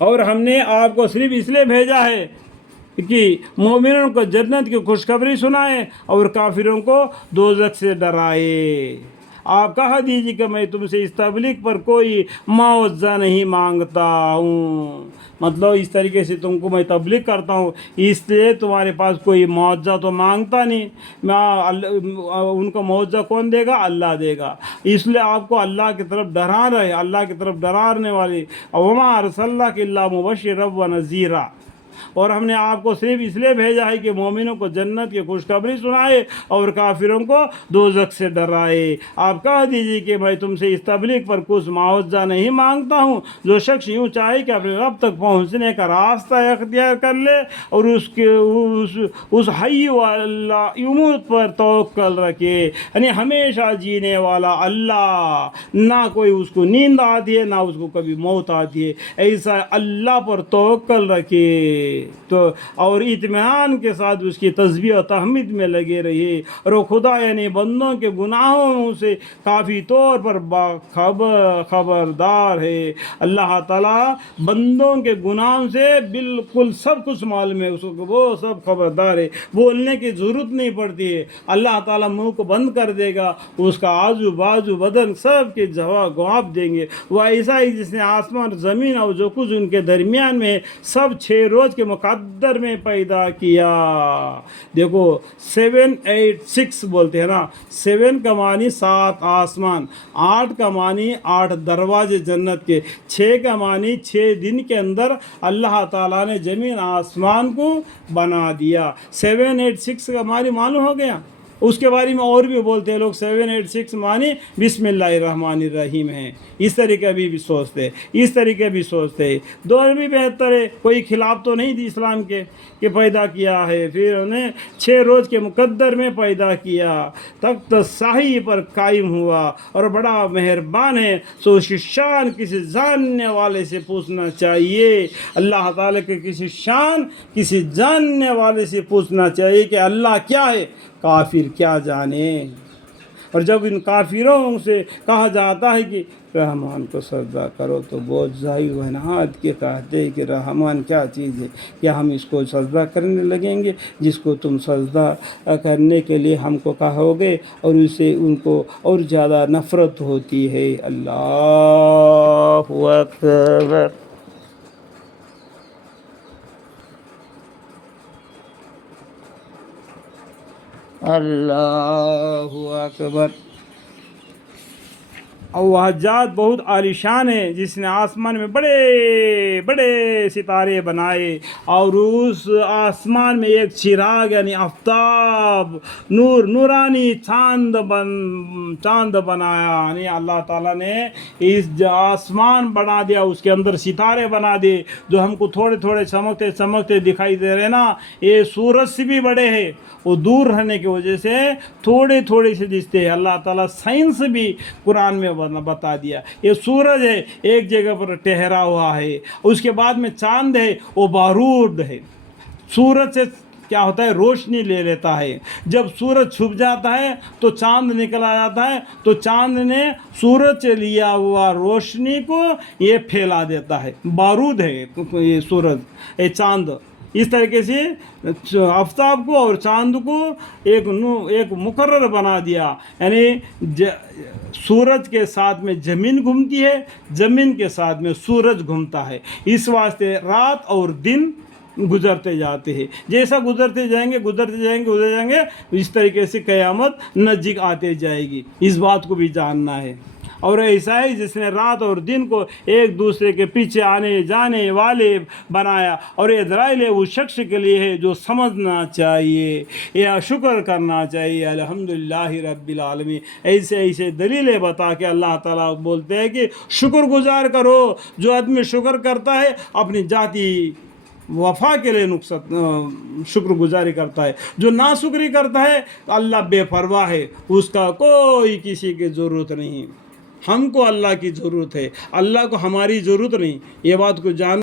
اور ہم نے آپ کو صرف اس لیے بھیجا ہے کہ مومنوں کو جنت کی خوشخبری سنائے اور کافروں کو دوزخ سے ڈرائے۔ آپ کہہ دیجیے کہ میں تم سے اس تبلیغ پر کوئی معاوضہ نہیں مانگتا ہوں، مطلب اس طریقے سے تم کو میں تبلیغ کرتا ہوں، اس لیے تمہارے پاس کوئی معاوضہ تو مانگتا نہیں۔ ان کو معاوضہ کون دے گا؟ اللہ دے گا، اس لیے آپ کو اللہ کی طرف ڈرا رہے، اللہ کی طرف ڈرانے والے۔ وما ارسلناک الا مبشرا ونذیرا، اور ہم نے آپ کو صرف اس لیے بھیجا ہے کہ مومنوں کو جنت کی خوشخبری سنائے اور کافروں کو دوزخ سے ڈرائے۔ آپ کہہ دیجیے کہ میں تم سے اس تبلیغ پر کچھ معاوضہ نہیں مانگتا ہوں۔ جو شخص یوں چاہے کہ اپنے رب تک پہنچنے کا راستہ اختیار کر لے اور اس حی والا امید پر توکل رکھے، یعنی ہمیشہ جینے والا اللہ، نہ کوئی اس کو نیند آتی ہے نہ اس کو کبھی موت آتی ہے، ایسا اللہ پر توکل رکھے تو اور اطمینان کے ساتھ اس کی تسبیح و تحمید میں لگے رہیے، اور وہ خدا یعنی بندوں کے گناہوں سے کافی طور پر خبردار ہے۔ اللہ تعالیٰ بندوں کے گناہوں سے بالکل سب کچھ معلوم ہے، اس کو وہ سب خبردار ہے، بولنے کی ضرورت نہیں پڑتی ہے۔ اللہ تعالیٰ منہ کو بند کر دے گا، اس کا آزو بازو بدن سب کے جواب دیں گے۔ وہ ایسا ہی جس نے آسمان زمین اور جو کچھ ان کے درمیان میں سب 6 روز کے مقدر میں پیدا کیا۔ دیکھو 7 8 6 بولتے ہیں نا، 7 کا معنی 7 آسمان، 8 کا معنی 8 دروازے جنت کے، 6 کا معنی 6 دن کے اندر اللہ تعالیٰ نے زمین آسمان کو بنا دیا۔ 7 8 6 کا معنی معلوم ہو گیا؟ اس کے بارے میں اور بھی بولتے ہیں لوگ، 7 8 6 معنی بسم اللہ الرحمن الرحیم ہے، اس طریقے بھی سوچتے ہیں، اس طریقے بھی سوچتے ہیں، دونوں بھی بہتر ہے، کوئی خلاف تو نہیں تھی اسلام کے کہ پیدا کیا ہے۔ پھر انہیں 6 روز کے مقدر میں پیدا کیا، تخت شاہی پر قائم ہوا اور بڑا مہربان ہے، سو شان کسی جاننے والے سے پوچھنا چاہیے۔ اللہ تعالیٰ کے کسی شان کسی جاننے والے سے پوچھنا چاہیے کہ اللہ کیا ہے، کافر کیا جانے۔ اور جب ان کافروں سے کہا جاتا ہے کہ رحمان کو سجدہ کرو تو بہت ظاہر و نہاد کے کہتے ہیں کہ رحمان کیا چیز ہے، کیا ہم اس کو سجدہ کرنے لگیں گے جس کو تم سجدہ کرنے کے لیے ہم کو کہو گے، اور اسے ان کو اور زیادہ نفرت ہوتی ہے۔ اللہ اکبر۔ اللہ اکبر۔ اور وہ ذات بہت عالیشان ہے جس نے آسمان میں بڑے بڑے ستارے بنائے، اور اس آسمان میں ایک چراغ یعنی آفتاب نورانی چاند بنایا، یعنی اللہ تعالیٰ نے اس آسمان بنا دیا، اس کے اندر ستارے بنا دیے جو ہم کو تھوڑے تھوڑے چمکتے چمکتے دکھائی دے رہے نا، یہ سورج سے بھی بڑے ہیں، وہ دور رہنے کی وجہ سے تھوڑے تھوڑے سے دکھتے ہیں۔ اللہ تعالیٰ سائنس بھی قرآن میں بتا دیا، یہ سورج ہے ایک جگہ پر ٹھہرا ہوا ہے، اس کے بعد میں چاند ہے وہ بارود ہے، سورج سے کیا ہوتا ہے روشنی لے لیتا ہے، جب سورج چھپ جاتا ہے تو چاند نکل آتا ہے، تو چاند نے سورج سے لیا ہوا روشنی کو یہ پھیلا دیتا ہے، بارود ہے یہ سورج، یہ چاند۔ اس طریقے سے آفتاب کو اور چاند کو ایک مقرر بنا دیا، یعنی سورج کے ساتھ میں زمین گھومتی ہے، زمین کے ساتھ میں سورج گھومتا ہے، اس واسطے رات اور دن گزرتے جاتے ہیں، جیسا گزرتے جائیں گے اس طریقے سے قیامت نزدیک آتے جائے گی، اس بات کو بھی جاننا ہے۔ اور ایسا ہی جس نے رات اور دن کو ایک دوسرے کے پیچھے آنے جانے والے بنایا، اور یہ دلائل اس شخص کے لیے ہے جو سمجھنا چاہیے یا شکر کرنا چاہیے۔ الحمدللہ رب العالمین، ایسے دلیلیں بتا کے اللہ تعالیٰ بولتے ہیں کہ شکر گزار کرو۔ جو آدمی شکر کرتا ہے اپنی ذاتی وفا کے لیے شکر گزاری کرتا ہے، جو ناشکری کرتا ہے اللہ بے پرواہ ہے، اس کا کوئی کسی کی ضرورت نہیں، ہم کو اللہ کی ضرورت ہے، اللہ کو ہماری ضرورت نہیں، یہ بات کو جان